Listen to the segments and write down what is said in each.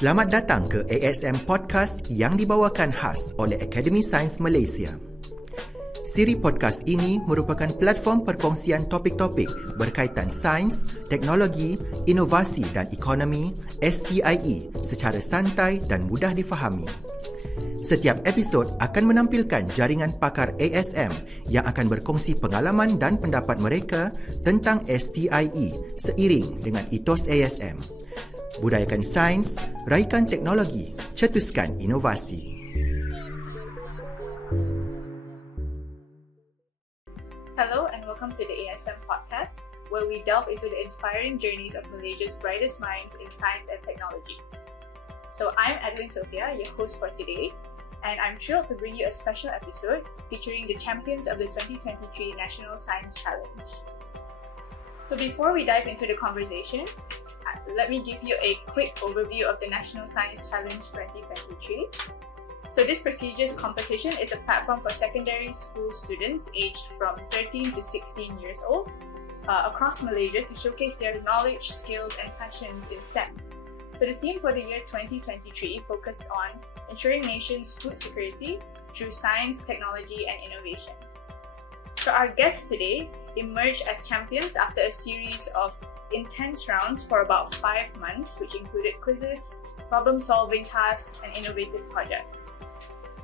Selamat datang ke ASM Podcast yang dibawakan khas oleh Akademi Sains Malaysia. Siri podcast ini merupakan platform perkongsian topik-topik berkaitan sains, teknologi, inovasi dan ekonomi STIE secara santai dan mudah difahami. Setiap episod akan menampilkan jaringan pakar ASM yang akan berkongsi pengalaman dan pendapat mereka tentang STIE seiring dengan etos ASM. Budayakan sains, raikan teknologi, cetuskan inovasi. Hello and welcome to the ASM podcast, where we delve into the inspiring journeys of Malaysia's brightest minds in science and technology. So I'm Adeline Sophia, your host for today, and I'm thrilled to bring you a special episode featuring the champions of the 2023 National Science Challenge. So before we dive into the conversation, let me give you a quick overview of the National Science Challenge 2023. So this prestigious competition is a platform for secondary school students aged from 13 to 16 years old across Malaysia to showcase their knowledge, skills and passions in STEM. So the theme for the year 2023 focused on ensuring nation's food security through science, technology and innovation. So our guests today emerged as champions after a series of intense rounds for about 5 months, which included quizzes, problem-solving tasks, and innovative projects.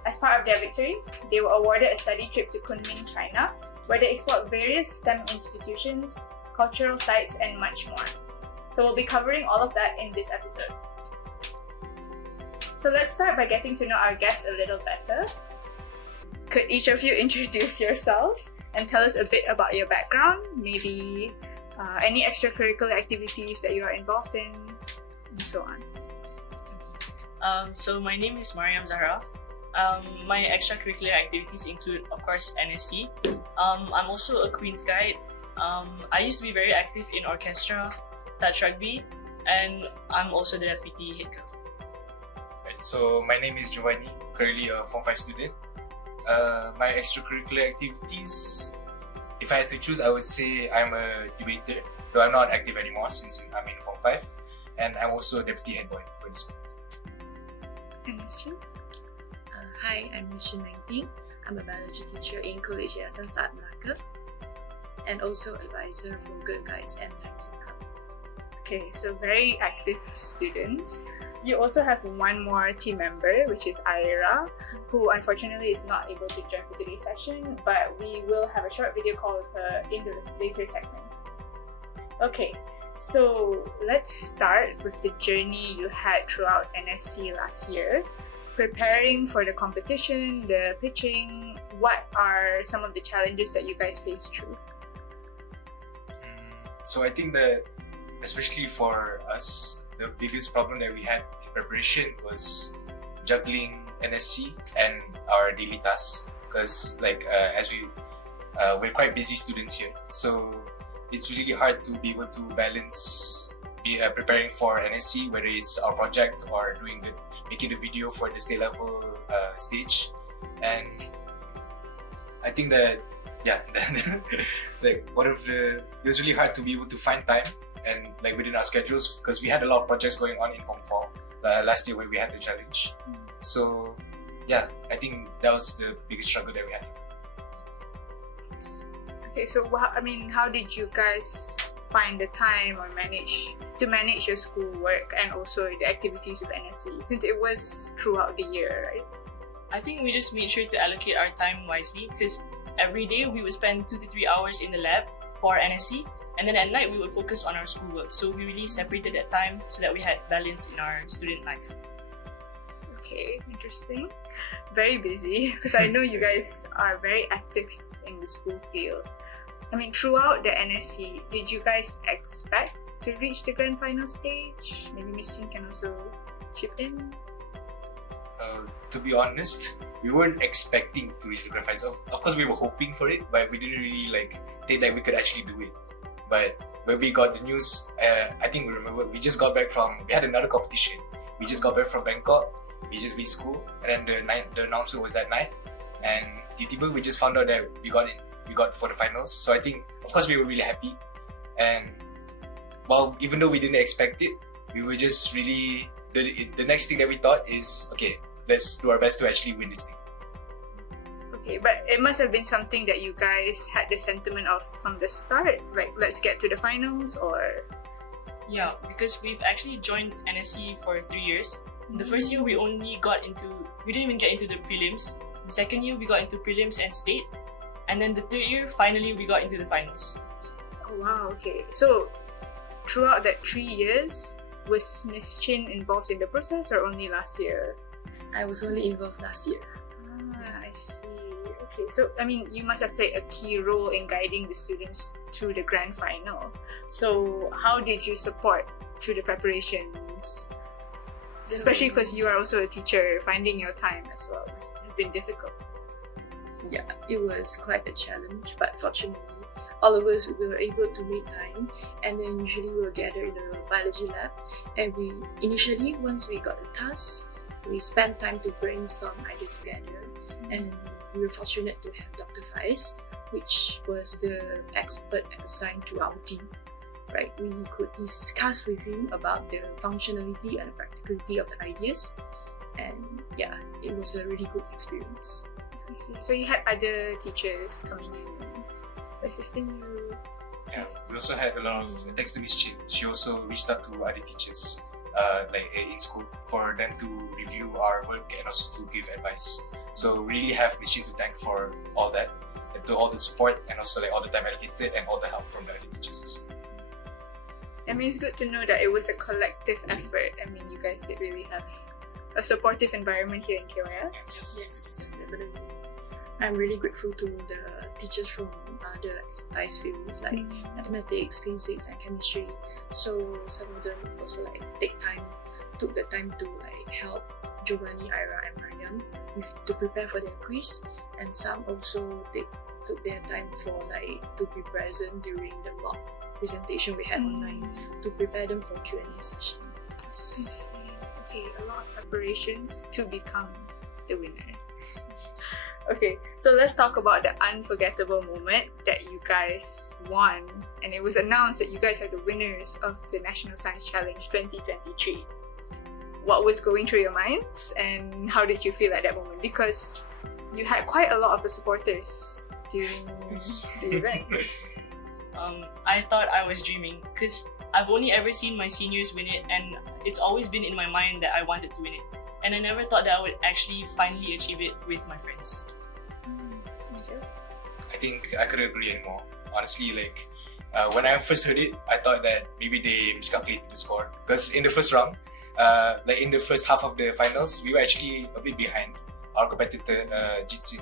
As part of their victory, they were awarded a study trip to Kunming, China, where they explored various STEM institutions, cultural sites, and much more. So we'll be covering all of that in this episode. So let's start by getting to know our guests a little better. Could each of you introduce yourselves and tell us a bit about your background, maybe any extracurricular activities that you are involved in, and so on. So my name is Mariam Zahra. My extracurricular activities include, of course, NSC. I'm also a Queen's Guide. I used to be very active in orchestra, touch rugby, and I'm also the deputy head coach. Right, so my name is Giovanni, currently a Form 5 student. My extracurricular activities, if I had to choose, I would say I'm a debater, though I'm not active anymore since I'm in Form 5, and I'm also a deputy head boy for this one. NSC? Hi, I'm Ms. Chin Meng. I'm a biology teacher in Kolej Yayasan Saad, Melaka, and also advisor for Girl Guides and Fencing Club. Okay, so very active students. You also have one more team member, which is Aira, who unfortunately is not able to join for today's session, but we will have a short video call with her in the later segment. Okay, so let's start with the journey you had throughout NSC last year. Preparing for the competition, the pitching, what are some of the challenges that you guys faced through? So I think that, especially for us, the biggest problem that we had in preparation was juggling NSC and our daily tasks, because as we're quite busy students here, so it's really hard to be able to balance preparing for NSC, whether it's our project or making the video for the state level stage. And I think that it was really hard to be able to find time and within our schedules, because we had a lot of projects going on in Form 4 last year when we had the challenge. So yeah, I think that was the biggest struggle that we had. Okay, so how did you guys find the time or manage your schoolwork and also the activities with NSC, since it was throughout the year, right? I think we just made sure to allocate our time wisely, because every day we would spend 2 to 3 hours in the lab for NSC, and then at night we would focus on our schoolwork. So we really separated that time so that we had balance in our student life. Okay, interesting. Very busy, because I know you guys are very active in the school field. Throughout the NSC, did you guys expect to reach the grand final stage? Maybe Miss Chin can also chip in. To be honest, we weren't expecting to reach the grand finals. Of course, we were hoping for it, but we didn't really think that we could actually do it. But when we got the news, I think we remember we had another competition. We just got back from Bangkok. We just reached school, and then the announcement was that night. And tiba-tiba we just found out that we got for the finals. So I think, of course, we were really happy. And even though we didn't expect it, we were just really the next thing that we thought is, okay, let's do our best to actually win this thing. Okay, but it must have been something that you guys had the sentiment of from the start, like let's get to the finals, or Yeah, because we've actually joined NSC for 3 years. The first year we didn't even get into the prelims. The second year we got into prelims and state. And then the third year, finally we got into the finals. oh wow, okay. So throughout that 3 years, was Miss Chin involved in the process or only last year? I was only involved last year. I see. Okay, so I mean, you must have played a key role in guiding the students to the grand final. So how did you support through the preparations? Especially because you are also a teacher, finding your time as well has been difficult. Yeah, it was quite a challenge, but fortunately, all of us we were able to make time, and then usually we'll gather in the biology lab, and once we got the task, we spent time to brainstorm ideas together, and we were fortunate to have Dr. Faiz, which was the expert assigned to our team. Right, we could discuss with him about the functionality and the practicality of the ideas, and yeah, it was a really good experience. I see. So you had other teachers coming in, assisting you. Yeah, we also had a lot of thanks to Miss Chin. She also reached out to other teachers, like in school, for them to review our work and also to give advice. So we really have Miss Chin to thank for all that, and to all the support and also like all the time allocated and all the help from the other teachers also. I mean, it's good to know that it was a collective effort. I mean, you guys did really have a supportive environment here in KYS. Yes, definitely. I'm really grateful to the teachers from other expertise fields like mathematics, physics, and chemistry. So some of them also took the time to help Giovanni, Ira, and Mariam to prepare for their quiz, and some also took their time to be present during the mock presentation we had online to prepare them for Q&A session. Yes. Okay, a lot of preparations to become the winner. Okay, so let's talk about the unforgettable moment that you guys won, and it was announced that you guys are the winners of the National Science Challenge 2023. What was going through your minds, and how did you feel at that moment? Because you had quite a lot of supporters during the event. I thought I was dreaming because I've only ever seen my seniors win it, and it's always been in my mind that I wanted to win it. And I never thought that I would actually finally achieve it with my friends. I think I couldn't agree anymore. Honestly, when I first heard it, I thought that maybe they miscalculated the score. Because in the first round, in the first half of the finals, we were actually a bit behind our competitor, Jitsi.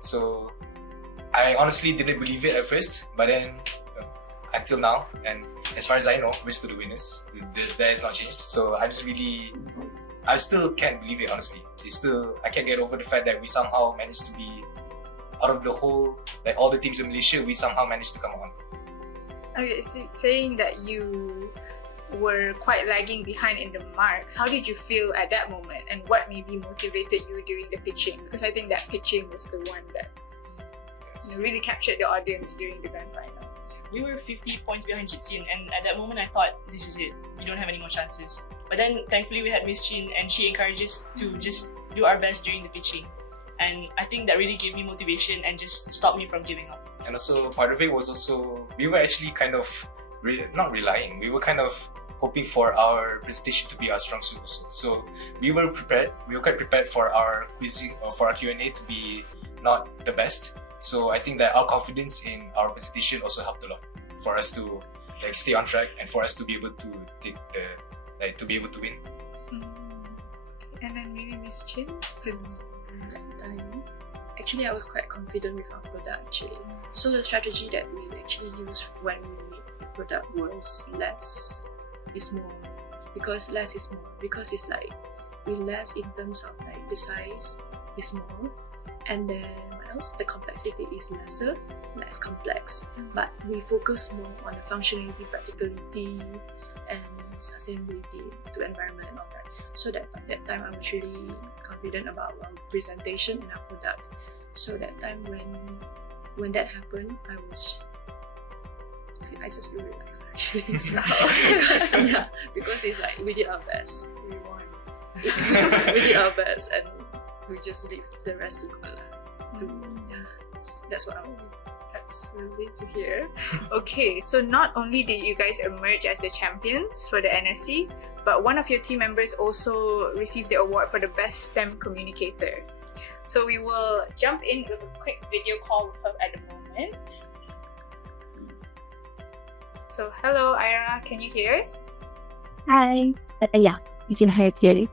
So I honestly didn't believe it at first, but then until now, and as far as I know, we're still the winners. That has not changed. So I still can't believe it, honestly. I can't get over the fact that we somehow managed to be out of the whole, all the teams in Malaysia, we somehow managed to come on. Okay, so saying that you were quite lagging behind in the marks, how did you feel at that moment, and what maybe motivated you during the pitching? Because I think that pitching was the one that really captured the audience during the grand final. We were 50 points behind Jitsin, and at that moment I thought, this is it, we don't have any more chances. But then thankfully we had Miss Chin, and she encouraged us to just do our best during the pitching. And I think that really gave me motivation and just stopped me from giving up. And also part of it was also, we were actually kind of, not relying, we were kind of hoping for our presentation to be our strong suit also. So we were quite prepared for our quizzing, or for our Q&A to be not the best. So I think that our confidence in our presentation also helped a lot for us to stay on track and for us to be able to win. And then maybe Miss Chin, since that time, actually I was quite confident with our product actually. So the strategy that we actually used when we made the product was less is more. Because less is more. Because it's with less in terms of the size is more, and then the complexity is less complex, but we focus more on the functionality, practicality, and sustainability to environment and all that. So that time I was really confident about our presentation and our product. So that time when that happened, I just feel relaxed actually. Because it's we did our best. we won. we did our best, and we just leave the rest to God. That's what I want. That's lovely to hear. Okay, so not only did you guys emerge as the champions for the NSC, but one of your team members also received the award for the best STEM communicator. So we will jump in with a quick video call with her at the moment. So hello Ira, can you hear us? Hi. Yeah, you can hear it clearly.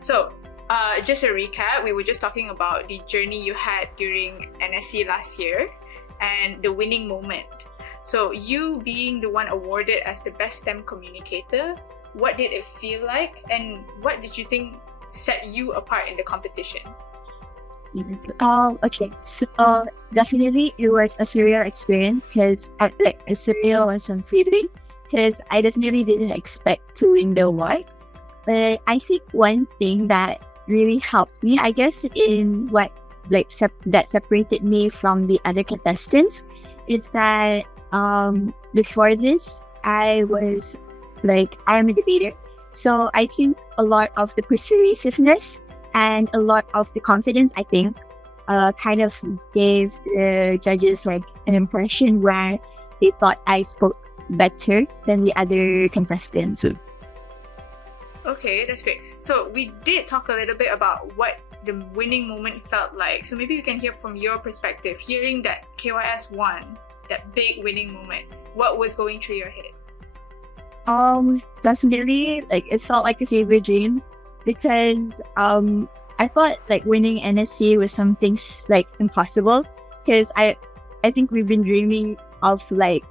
So just a recap, we were just talking about the journey you had during NSC last year and the winning moment. So you being the one awarded as the best STEM communicator, what did it feel like and what did you think set you apart in the competition? Okay. So definitely it was a surreal experience because like a surreal and some feeling because I definitely didn't expect to win the award. But I think one thing that really helped me, I guess, in what like that separated me from the other contestants is that before this I was like I'm a debater, so I think a lot of the persuasiveness and a lot of the confidence, I think, kind of gave the judges like an impression where they thought I spoke better than the other contestants. Okay, that's great. So we did talk a little bit about what the winning moment felt like. So maybe you can hear from your perspective, hearing that KYS won, that big winning moment. What was going through your head? Definitely, like it felt like a fever dream because I thought like winning NSC was something like impossible because I think we've been dreaming of like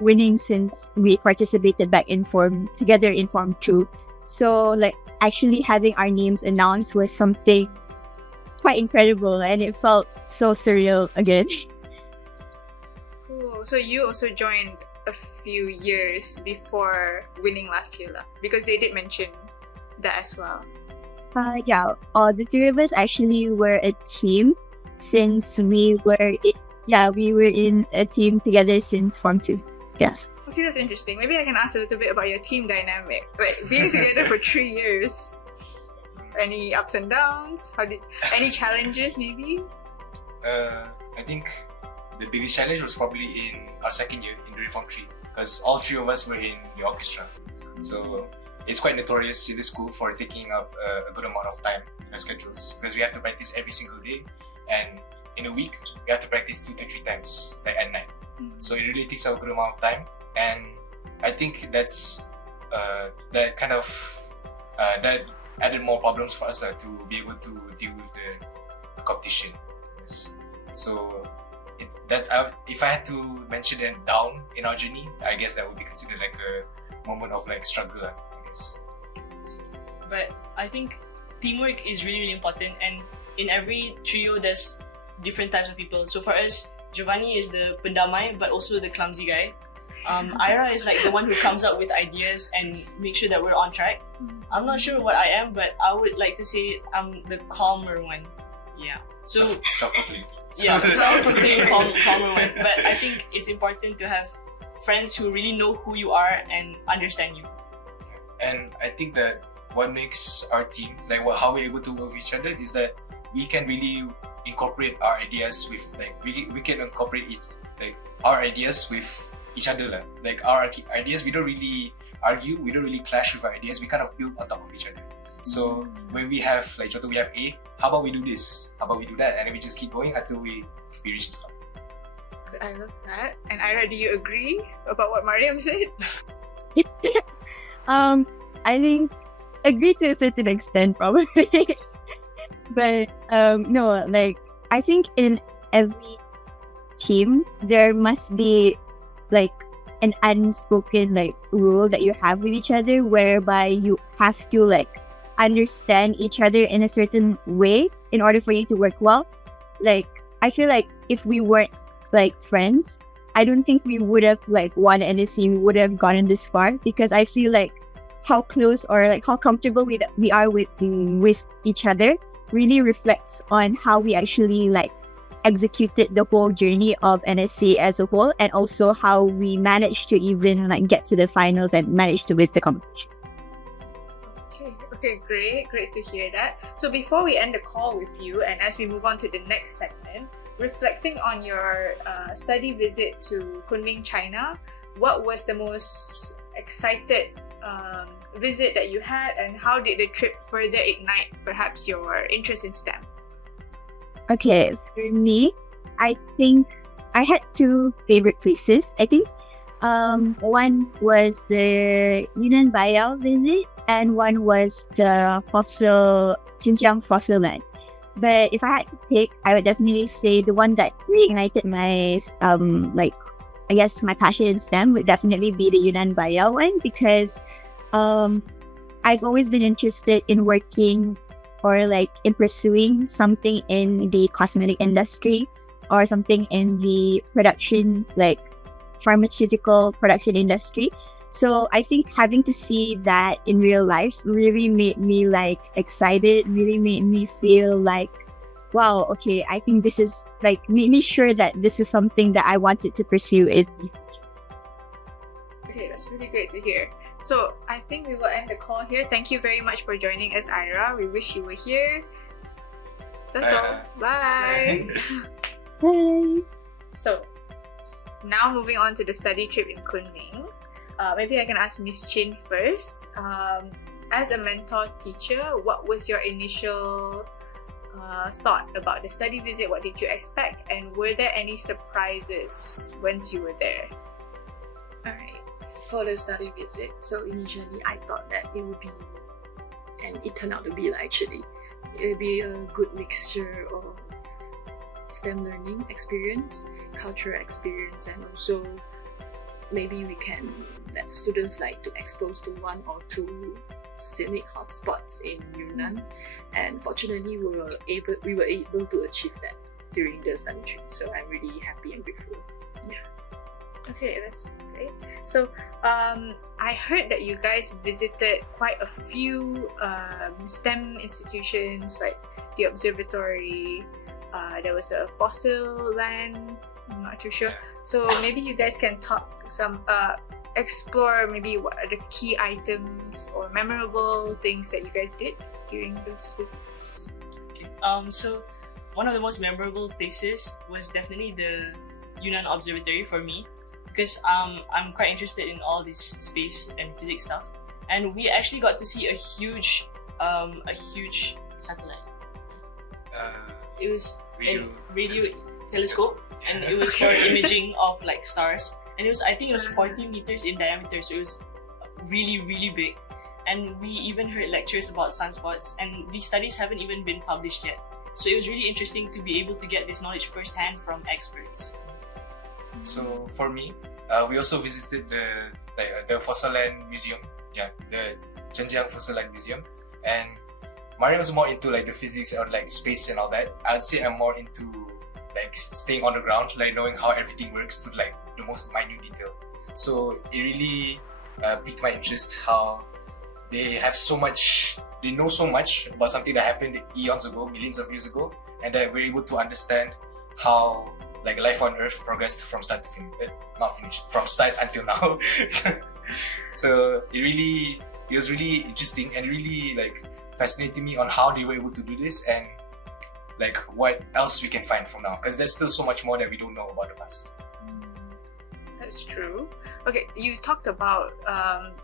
winning since we participated back in Form 2. So like actually having our names announced was something quite incredible and it felt so surreal again. Cool. So you also joined a few years before winning last year because they did mention that as well. Yeah. The three of us actually were a team since we were in a team together since Form 2. Yes. Okay, that's interesting. Maybe I can ask a little bit about your team dynamic. Like being together for 3 years. Any ups and downs? Any challenges maybe? I think the biggest challenge was probably in our second year in Reform 3 because all three of us were in the orchestra. So it's quite notorious in the school for taking up a good amount of time in our schedules because we have to practice every single day, and in a week we have to practice 2 to 3 times like at night. So it really takes up a good amount of time, and I think that's that kind of that added more problems for us to be able to deal with the competition. Yes. So if I had to mention it down in our journey, I guess that would be considered like a moment of like struggle, I guess. But I think teamwork is really, really important, and in every trio there's different types of people. So for us, Giovanni is the pendamai but also the clumsy guy. Ira is like the one who comes up with ideas and make sure that we're on track. I'm not sure what I am, but I would like to say I'm the calmer one. Yeah. So self-proclaimed. Yeah, self-proclaimed calmer one. But I think it's important to have friends who really know who you are and understand you. And I think that what makes our team, like how we're able to work with each other, is that we can really incorporate our ideas with we can incorporate our ideas with each other. Like our ideas, we don't really argue, we don't really clash with our ideas, we kind of build on top of each other. So when we have we have A, how about we do this? How about we do that? And then we just keep going until we reach the top. I love that. And Ira, do you agree about what Mariam said? I think agree to a certain extent probably. But no, like I think in every team there must be like an unspoken like rule that you have with each other whereby you have to like understand each other in a certain way in order for you to work well. Like I feel like if we weren't like friends, I don't think we would have like won NSC, we would have gotten this far, because I feel like how close or like how comfortable we are with each other really reflects on how we actually like executed the whole journey of NSC as a whole, and also how we managed to even like get to the finals and managed to win the competition. Okay, great to hear that. So before we end the call with you, and as we move on to the next segment, reflecting on your study visit to Kunming, China, what was the most excited visit that you had, and how did the trip further ignite perhaps your interest in STEM? Okay, for me, I think I had two favorite places. I think one was the Yunnan Bayou visit, and one was the Xinjiang fossil land. But if I had to pick, I would definitely say the one that reignited my my passion in STEM would definitely be the Yunnan Bayou one, because I've always been interested in working or in pursuing something in the cosmetic industry or something in the production, pharmaceutical production industry. So I think having to see that in real life really made me excited, really made me feel wow, okay, I think this is made me sure that this is something that I wanted to pursue in the future. Okay, that's really great to hear. So I think we will end the call here. Thank you very much for joining us, Ira. We wish you were here. That's all. Bye. Bye. So now moving on to the study trip in Kunming. Maybe I can ask Miss Chin first. As a mentor teacher, what was your initial thought about the study visit? What did you expect? And were there any surprises once you were there? Alright, for the study visit, so initially I thought that it would be, and it turned out to be it would be a good mixture of STEM learning experience, cultural experience, and also maybe we can let students to expose to one or two scenic hotspots in Yunnan, and fortunately we were able to achieve that during the study trip. So I'm really happy and grateful. Yeah. Okay, that's great. So I heard that you guys visited quite a few STEM institutions, like the observatory. There was a fossil land. I'm not too sure. So maybe you guys can explore maybe what are the key items or memorable things that you guys did during those visits. Okay. So one of the most memorable places was definitely the Yunnan Observatory for me, because I'm quite interested in all this space and physics stuff, and we actually got to see a huge satellite. It was a radio telescope, and it was for imaging of stars, and I think it was 40 meters in diameter, so it was really, really big. And we even heard lectures about sunspots, and these studies haven't even been published yet. So it was really interesting to be able to get this knowledge firsthand from experts. So for me, we also visited the Fossil Land Museum, the Zhenjiang Fossil Land Museum, and Mariam's more into the physics or space and all that. I'd say I'm more into staying on the ground, knowing how everything works to the most minute detail. So it really piqued my interest how they know so much about something that happened eons ago, millions of years ago, and that we're able to understand how life on Earth progressed from start to finish, from start until now. So it was really interesting and really fascinating me on how they were able to do this, and what else we can find from now, because there's still so much more that we don't know about the past. That's true. Okay, you talked about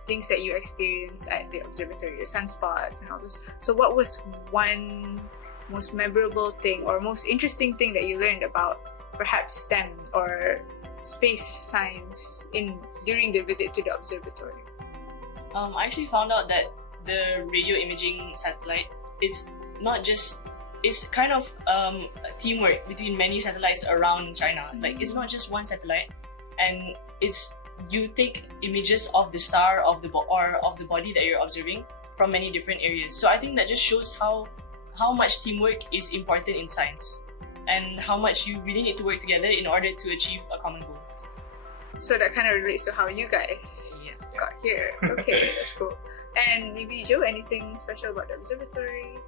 things that you experienced at the observatory, the sunspots and all this. So what was one most memorable thing or most interesting thing that you learned about perhaps STEM or space science during the visit to the observatory? I actually found out that the radio imaging satellite, it's kind of teamwork between many satellites around China. It's not just one satellite, and you take images of the star of the body that you're observing from many different areas. So I think that just shows how much teamwork is important in science, and how much you really need to work together in order to achieve a common goal. So that kind of relates to how you guys got here. Okay, that's cool. And maybe Joe, anything special about the observatory?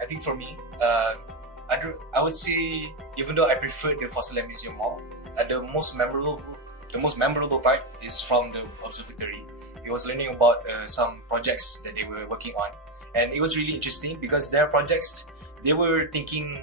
I think for me, I would say, even though I prefer the Fossil Land Museum more, the most memorable part is from the observatory, we was learning about some projects that they were working on, and it was really interesting because their projects, they were thinking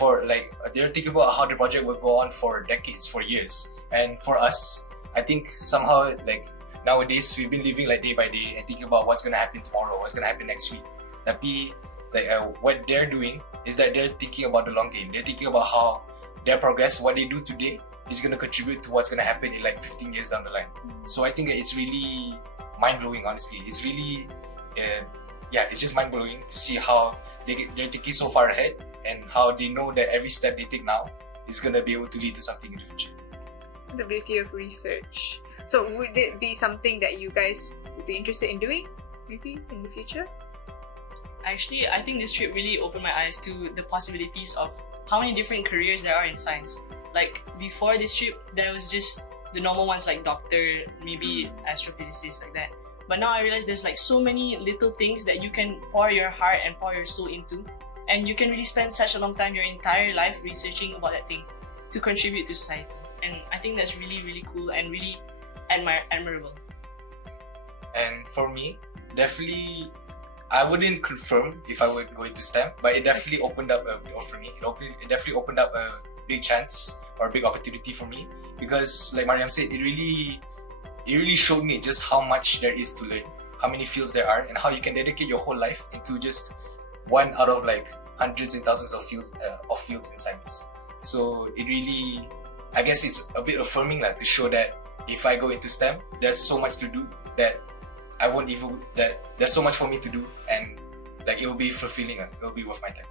about how the project will go on for decades, for years. And for us, I think somehow like nowadays we've been living like day by day and thinking about what's gonna happen tomorrow, what's gonna happen next week. Tapi like what they're doing is that they're thinking about the long game. They're thinking about how their progress, what they do today, is gonna contribute to what's gonna happen in like 15 years down the line. So I think that it's really mind blowing. Honestly, it's really it's just mind blowing to see how they're thinking so far ahead and how they know that every step they take now is gonna be able to lead to something in the future. The beauty of research. So would it be something that you guys would be interested in doing, maybe in the future? Actually, I think this trip really opened my eyes to the possibilities of how many different careers there are in science. Like before this trip, there was just the normal ones like doctor, maybe astrophysicist, like that. But now I realize there's like so many little things that you can pour your heart and pour your soul into, and you can really spend such a long time, your entire life, researching about that thing to contribute to society. And I think that's really, really cool and really admirable. And for me, definitely, I wouldn't confirm if I would go into STEM, but it definitely opened up for me. It definitely opened up a big chance or a big opportunity for me, because like Mariam said, it really showed me just how much there is to learn, how many fields there are, and how you can dedicate your whole life into just one out of like hundreds and thousands of fields in science. So it really, I guess it's a bit affirming to show that if I go into STEM, there's so much to do that there's so much for me to do, and like it will be fulfilling. It will be worth my time.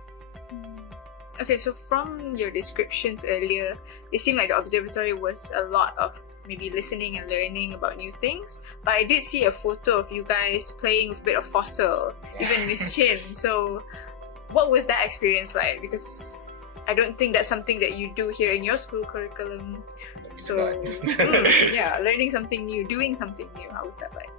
Okay, so from your descriptions earlier, it seemed like the observatory was a lot of maybe listening and learning about new things. But I did see a photo of you guys playing with a bit of fossil, even Miss Chin. So what was that experience like? Because I don't think that's something that you do here in your school curriculum. So learning something new, doing something new, how was that like?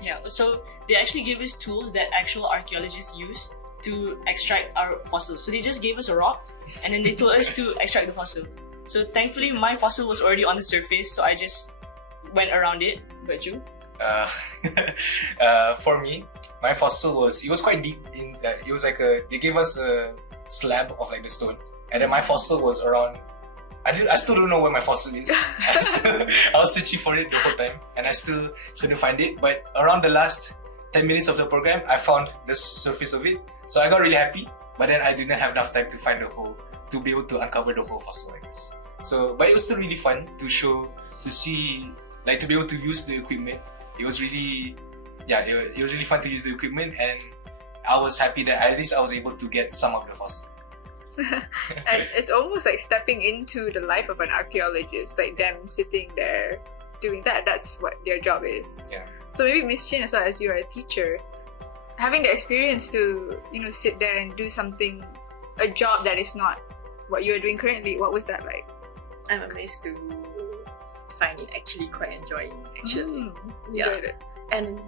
Yeah, so they actually gave us tools that actual archaeologists use to extract our fossils. So they just gave us a rock and then they told us to extract the fossil. So thankfully my fossil was already on the surface, so I just went around it. But you? For me, my fossil was quite deep. It was like they gave us a slab of like the stone, and then my fossil was around. I still don't know where my fossil is. I was searching for it the whole time, and I still couldn't find it. But around the last 10 minutes of the program, I found the surface of it. So I got really happy. But then I didn't have enough time to be able to uncover the whole fossil, I guess. So, but it was still really fun to see, like to be able to use the equipment. It was really fun to use the equipment, and I was happy that at least I was able to get some of the fossil. And it's almost like stepping into the life of an archaeologist, like them sitting there doing that. That's what their job is. Yeah. So maybe Miss Chin, as well as you are a teacher, having the experience to sit there and do something, a job that is not what you are doing currently. What was that like? I'm amazed to find it actually quite enjoying. Actually, Enjoyed it. And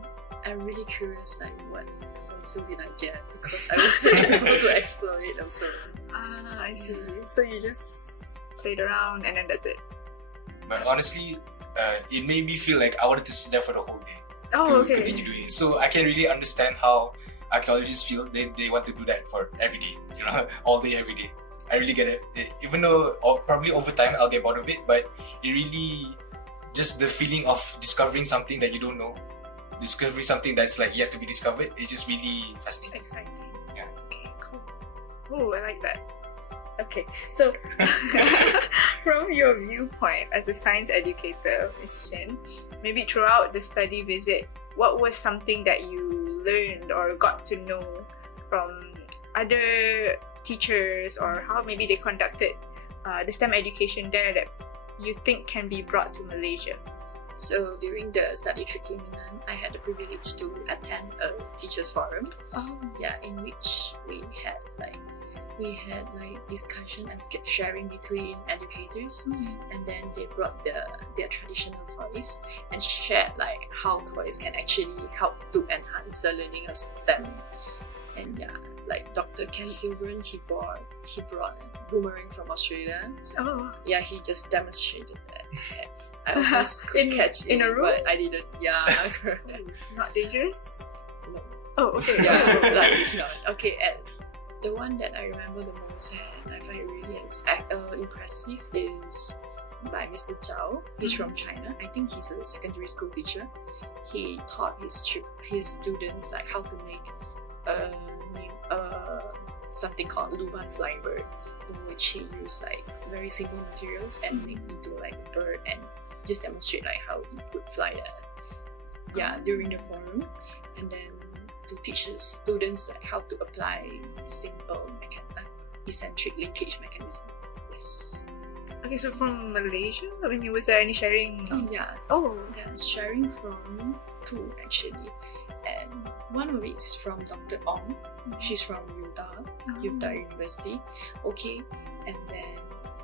I'm really curious, like what fossil did I get, because I wasn't able to explore it also. I see. So you just played around and then that's it. But honestly, it made me feel like I wanted to sit there for the whole day to continue doing it. So I can really understand how archaeologists feel. They want to do that for every day, all day, every day. I really get it. Even though probably over time I'll get bored of it, but it really, just the feeling of discovering something that you don't know, discovering something that's like yet to be discovered, is just really fascinating. Exciting. Yeah. Okay, cool. Oh, I like that. Okay, so from your viewpoint as a science educator, Ms. Chen, maybe throughout the study visit, what was something that you learned or got to know from other teachers, or how maybe they conducted the STEM education there that you think can be brought to Malaysia? So during the study trip to Yunnan, I had the privilege to attend a teachers forum. In which we had discussion and sharing between educators, and then they brought their traditional toys and shared like how toys can actually help to enhance the learning of STEM. And like Dr. Ken Silburn, he brought a boomerang from Australia. Oh. Yeah, he just demonstrated that. I almost could catch in a it, room? but I didn't. Yeah. Not dangerous? No. Oh, okay. Yeah, like it's not. Okay, and the one that I remember the most and I find it really impressive is by Mr. Zhao. He's from China. I think he's a secondary school teacher. He taught his students like how to make something called Luban flying bird, in which he used like very simple materials and make into like a bird and just demonstrate like how he could fly during the forum, and then to teach the students like how to apply simple eccentric linkage mechanism. Yes. Okay, so from Malaysia, I mean, was there any sharing? Yeah. Oh, There's sharing from two actually, and one of it is from Dr. Ong. She's from Utah University. Okay, and then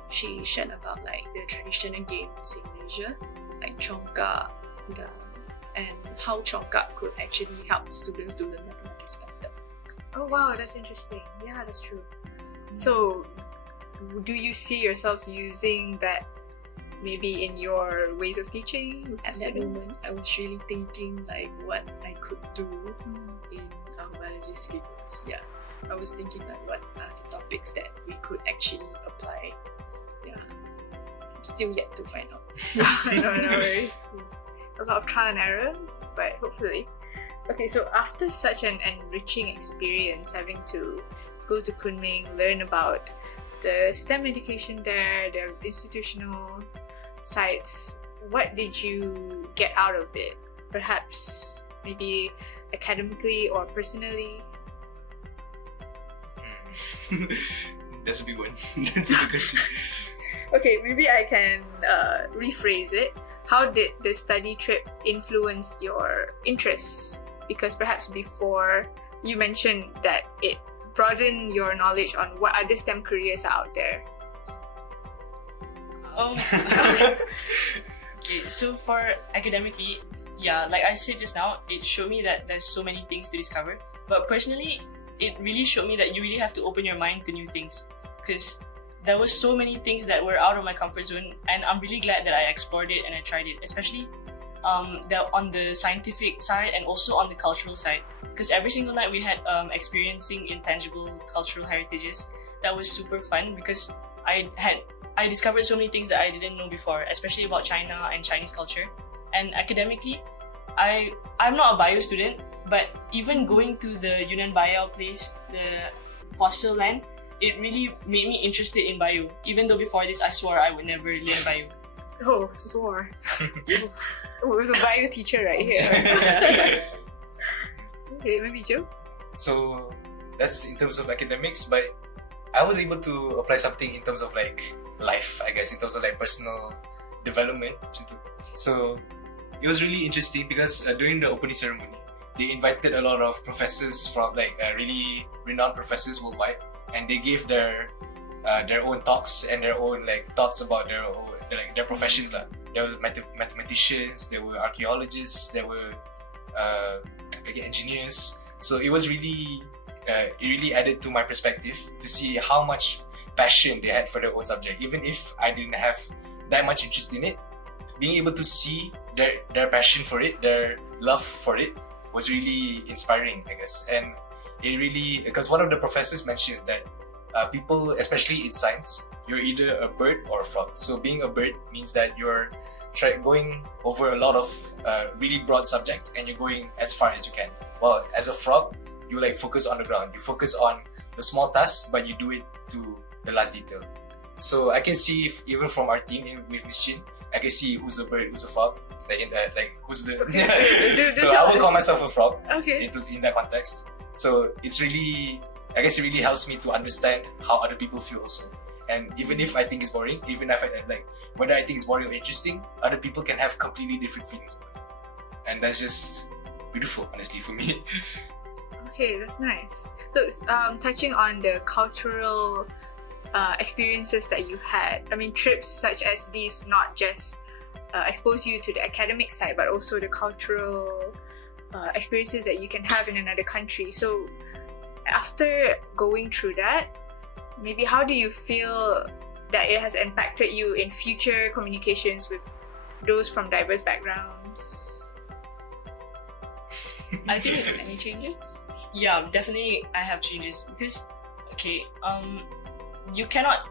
she shared about like the traditional games in Malaysia, like Congkak, and how Congkak could actually help students to learn mathematics better. Oh wow, that's interesting. Yeah, that's true. So, do you see yourself using that maybe in your ways of teaching with At that students? moment, I was really thinking like what I could do in our biology syllabus. Yeah, I was thinking like what are the topics that we could actually apply. Yeah, I'm still yet to find out. No worries. A lot of trial and error, but hopefully. Okay, so after such an enriching experience, having to go to Kunming, learn about the STEM education there, their institutional sites, what did you get out of it? Perhaps maybe academically or personally? That's a big one. That's a big question. Okay, maybe I can rephrase it. How did the study trip influence your interests? Because perhaps before you mentioned that it broadened your knowledge on what other STEM careers are out there. Okay, so for academically, yeah, like I said just now, it showed me that there's so many things to discover. But personally, it really showed me that you really have to open your mind to new things, because there were so many things that were out of my comfort zone, and I'm really glad that I explored it and I tried it, especially on the scientific side and also on the cultural side, because every single night we had experiencing intangible cultural heritages. That was super fun because I discovered so many things that I didn't know before, especially about China and Chinese culture. And academically, I'm not a bio student, but even going to the Yunnan Bio place, the fossil land, it really made me interested in bio, even though before this I swore I would never learn bio. Oh, swore. Oh, we have a bio teacher right here. Okay, maybe Joe? So that's in terms of academics, but I was able to apply something in terms of like life, I guess, in terms of like personal development. So it was really interesting because during the opening ceremony, they invited a lot of professors from like really renowned professors worldwide, and they gave their own talks and their own like thoughts about their professions lah. There were mathematicians, there were archaeologists, there were engineers. So it was really it really added to my perspective to see how much passion they had for their own subject. Even if I didn't have that much interest in it, being able to see their passion for it, their love for it, was really inspiring, I guess. And it really, because one of the professors mentioned that people, especially in science, you're either a bird or a frog. So being a bird means that you're going over a lot of really broad subject and you're going as far as you can. Well, as a frog, you like focus on the ground. You focus on the small tasks, but you do it to the last detail. So I can see even from our team with Miss Chin, I can see who's a bird, who's a frog. Who's the so I will call myself a frog. Okay. In that context. So it's really, I guess it really helps me to understand how other people feel also. And even if I think it's boring, even if whether I think it's boring or interesting, other people can have completely different feelings about it. And that's just beautiful, honestly, for me. Okay, that's nice. So, touching on the cultural experiences that you had, I mean, trips such as these not just expose you to the academic side, but also the cultural experiences that you can have in another country. So, after going through that, maybe how do you feel that it has impacted you in future communications with those from diverse backgrounds? I think Any changes? yeah, definitely I have changes because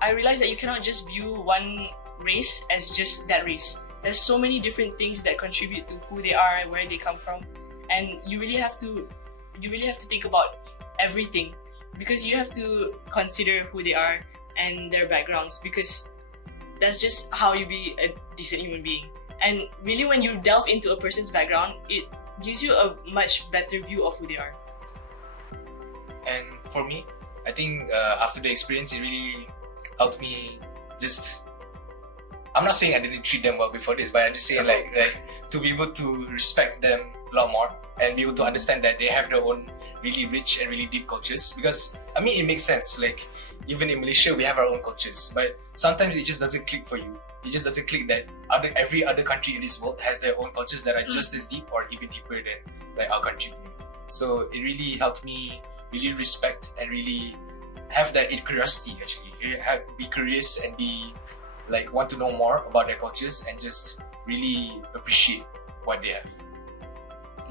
I realize that you cannot just view one race as just that race. There's so many different things that contribute to who they are and where they come from, and you really have to think about everything, because you have to consider who they are and their backgrounds, because that's just how you be a decent human being. And really, when you delve into a person's background, it gives you a much better view of who they are. And for me, I think after the experience, it really helped me just. I'm not saying I didn't treat them well before this, but I'm just saying like to be able to respect them a lot more and be able to understand that they have their own really rich and really deep cultures. Because I mean, it makes sense. Like even in Malaysia, we have our own cultures, but sometimes it just doesn't click for you. It just doesn't click that every other country in this world has their own cultures that are just as deep or even deeper than like our country. So it really helped me really respect and really have that curiosity, actually be curious and be like want to know more about their cultures and just really appreciate what they have.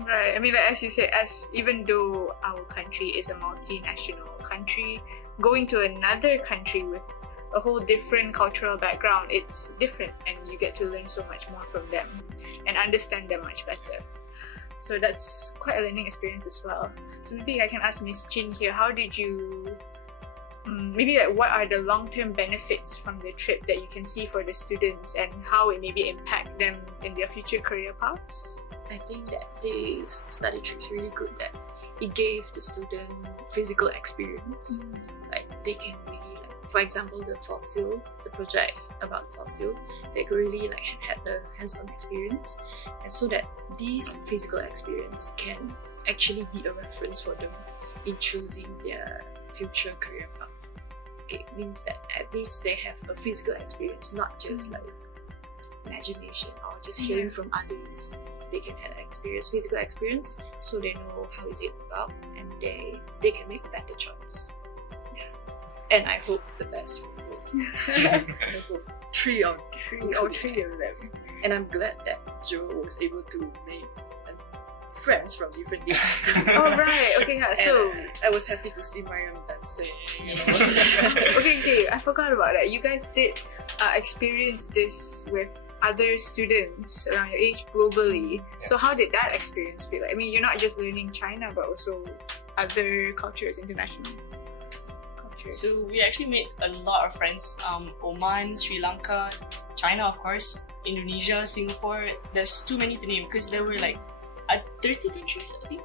Right. I mean, like, as you said, even though our country is a multinational country, going to another country with a whole different cultural background, it's different, and you get to learn so much more from them and understand them much better. So that's quite a learning experience as well. So maybe I can ask Miss Chin here, how did you maybe like what are the long-term benefits from the trip that you can see for the students, and how it maybe impact them in their future career paths? I think that this study trip is really good, that it gave the student physical experience. Like they can really, like, for example, the project about fossil, they could really like had the hands-on experience, and so that this physical experience can actually be a reference for them in choosing their future career path. Okay, it means that at least they have a physical experience, not just like imagination or just hearing from others. They can have physical experience, so they know how is it about, and they can make a better choice. Yeah. And I hope the best for both. I hope three of them. And I'm glad that Joe was able to make friends from different Oh right, okay. So I was happy to see Mariam dancing. okay, I forgot about that. You guys did experience this with other students around your age globally. Yes. So how did that experience feel like? I mean, you're not just learning China, but also other cultures, international cultures. So we actually made a lot of friends. Oman, Sri Lanka, China, of course, Indonesia, Singapore. There's too many to name because there were like 30 countries, I think.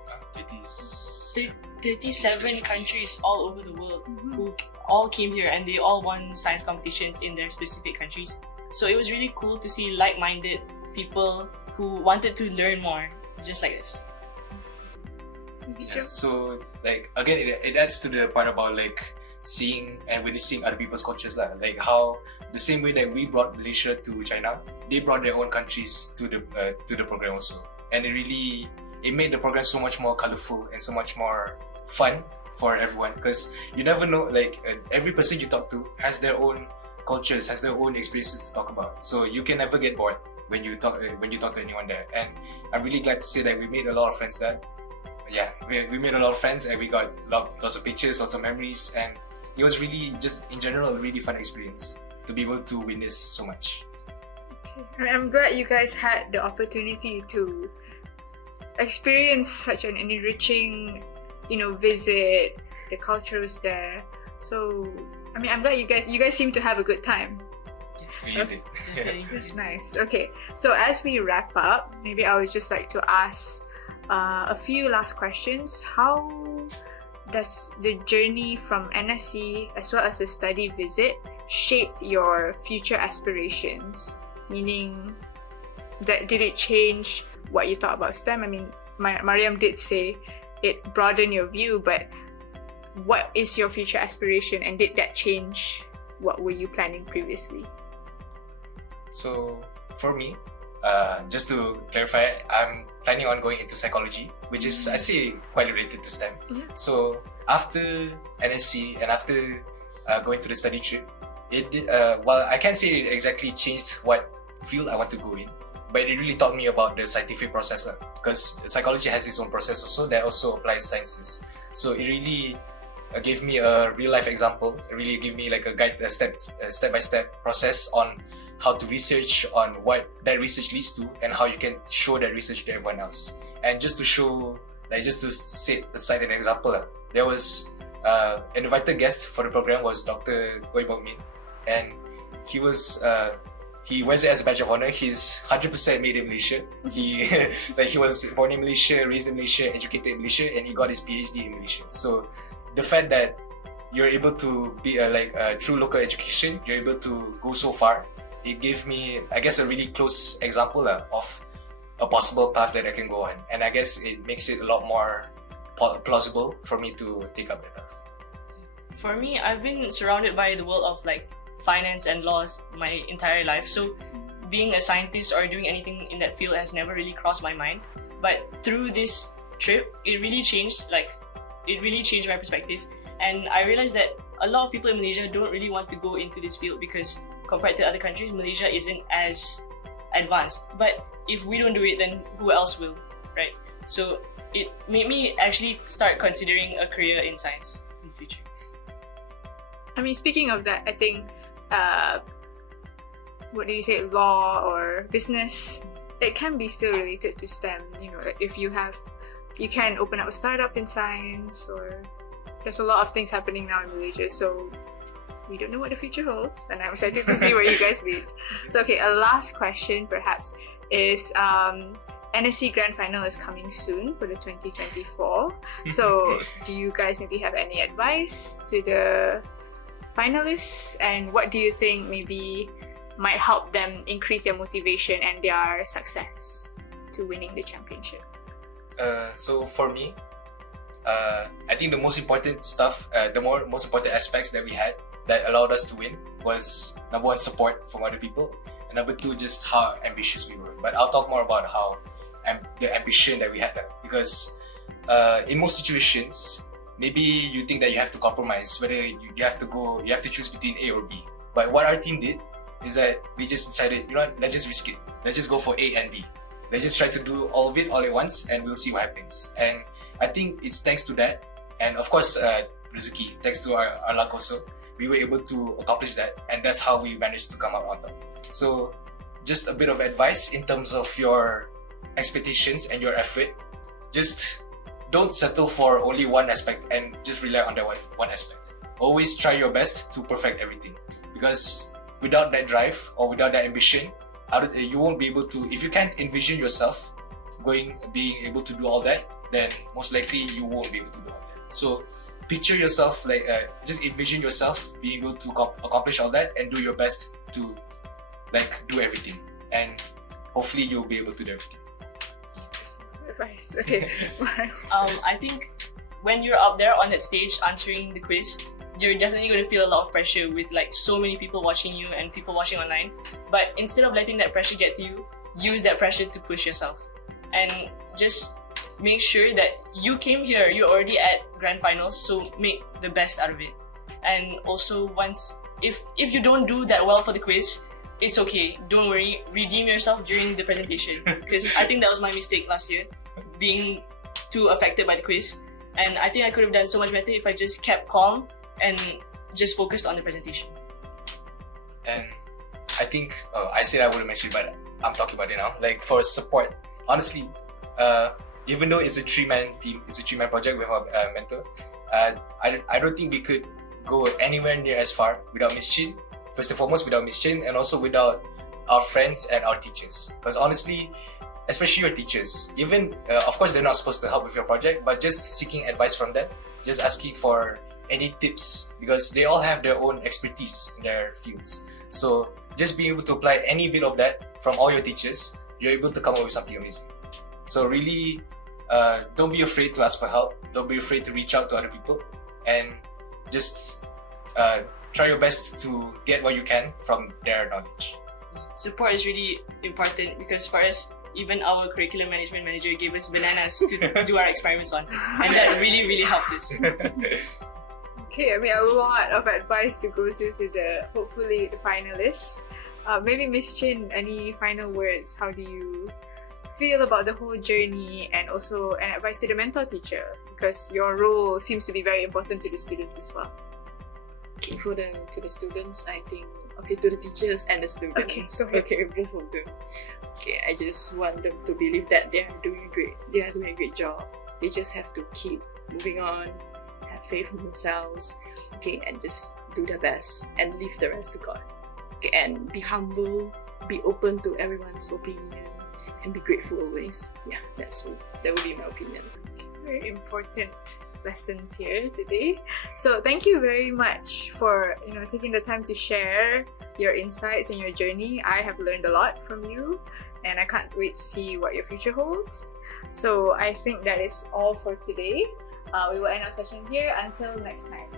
37 countries all over the world who all came here, and they all won science competitions in their specific countries. So it was really cool to see like-minded people who wanted to learn more, just like this. Yeah, so like again, it adds to the point about like seeing and witnessing other people's cultures, like how the same way that we brought Malaysia to China, they brought their own countries to the program also, and it made the program so much more colorful and so much more fun for everyone, because you never know, like every person you talk to has their own cultures, has their own experiences to talk about, so you can never get bored when you talk to anyone there. And I'm really glad to say that we made a lot of friends there. Yeah, we made a lot of friends, and we got lots of pictures, lots of memories, and it was really just in general a really fun experience to be able to witness so much. Okay. I'm glad you guys had the opportunity to experience such an enriching, visit. The culture was there, so I mean, I'm glad you guys seem to have a good time. Yes, we did. That's nice. Okay, so as we wrap up, maybe I would just like to ask a few last questions. How does the journey from NSC as well as the study visit shaped your future aspirations? Meaning, that did it change what you thought about STEM? I mean, Mariam did say it broadened your view, but what is your future aspiration, and did that change what were you planning previously? So for me, just to clarify, I'm planning on going into psychology, which is, I say, quite related to STEM. Yeah. So after NSC and after going to the study trip, it did, well, I can't say it exactly changed what field I want to go in, but it really taught me about the scientific process, because psychology has its own process also that also applies sciences. So it really gave me a real life example. It really gave me like a step by step process on how to research, on what that research leads to, and how you can show that research to everyone else. And just to show, like just to cite an example, there was an invited guest for the program was Dr. Min, and he was he wears it as a badge of honor. He's 100% made in Malaysia. He like he was born in Malaysia, raised in Malaysia, educated in Malaysia, and he got his PhD in Malaysia. So the fact that you're able to be a true local education, you're able to go so far, it gave me, I guess, a really close example of a possible path that I can go on, and I guess it makes it a lot more plausible for me to take up that path. For me, I've been surrounded by the world of like finance and laws my entire life, so being a scientist or doing anything in that field has never really crossed my mind. But through this trip, it really changed my perspective, and I realized that a lot of people in Malaysia don't really want to go into this field because compared to other countries, Malaysia isn't as advanced. But if we don't do it, then who else will, right? So it made me actually start considering a career in science in the future. I mean, speaking of that, I think, what do you say, law or business, it can be still related to STEM. You know, if you can open up a startup in science, or there's a lot of things happening now in Malaysia. So we don't know what the future holds, and I'm excited to see where you guys lead. So, okay, a last question perhaps is, NSC Grand Final is coming soon for the 2024. So do you guys maybe have any advice to the finalists, and what do you think maybe might help them increase their motivation and their success to winning the championship? So for me, I think the most important stuff, most important aspects that we had that allowed us to win was, number one, support from other people, and number two, just how ambitious we were. But I'll talk more about how the ambition that we had, because in most situations, maybe you think that you have to compromise, whether you have to choose between A or B. But what our team did is that we just decided, you know what, let's just risk it. Let's just go for A and B. Let's just try to do all of it all at once, and we'll see what happens. And I think it's thanks to that, and of course, Rizki, thanks to our luck also, we were able to accomplish that, and that's how we managed to come out on top. So, just a bit of advice in terms of your expectations and your effort. Just don't settle for only one aspect and just rely on that one aspect. Always try your best to perfect everything, because without that drive or without that ambition, you won't be able to. If you can't envision yourself being able to do all that, then most likely you won't be able to do all that. So picture yourself, just envision yourself being able to accomplish all that, and do your best to do everything, and hopefully you'll be able to do everything. Advice. Okay. I think when you're up there on that stage answering the quiz, you're definitely going to feel a lot of pressure with so many people watching you and people watching online. But instead of letting that pressure get to you, use that pressure to push yourself, and just make sure that you came here, you're already at grand finals, so make the best out of it. And also, if you don't do that well for the quiz, it's okay, don't worry, redeem yourself during the presentation, because I think that was my mistake last year, being too affected by the quiz, and I think I could have done so much better if I just kept calm and just focused on the presentation. And I think I said I wouldn't mention, but I'm talking about it now. For support, honestly, even though it's a 3-man team, it's a 3-man project with our mentor, I don't think we could go anywhere near as far without Miss Chin. First and foremost, without Miss Chin, and also without our friends and our teachers. Because honestly, especially your teachers, even of course they're not supposed to help with your project, but just seeking advice from them, just asking for any tips, because they all have their own expertise in their fields. So just being able to apply any bit of that from all your teachers, you're able to come up with something amazing. So really, don't be afraid to ask for help. Don't be afraid to reach out to other people, and just try your best to get what you can from their knowledge. Support is really important, because for us, even our curriculum management manager gave us bananas to do our experiments on, and that really, really helped us. Okay, I mean a lot of advice to go to the hopefully the finalists. Maybe Miss Chin, any final words? How do you feel about the whole journey, and also an advice to the mentor teacher, because your role seems to be very important to the students as well. Okay, to the students, I think to the teachers and the students. Okay, Both of them. Okay, I just want them to believe that they are doing great. They are doing a great job. They just have to keep moving on, have faith in themselves, okay, and just do their best and leave the rest to God. Okay, and be humble, be open to everyone's opinion, and be grateful always. Yeah, that would be my opinion. Very important lessons here today. So thank you very much for taking the time to share your insights and your journey. I have learned a lot from you, and I can't wait to see what your future holds. So I think that is all for today. We will end our session here. Until next time.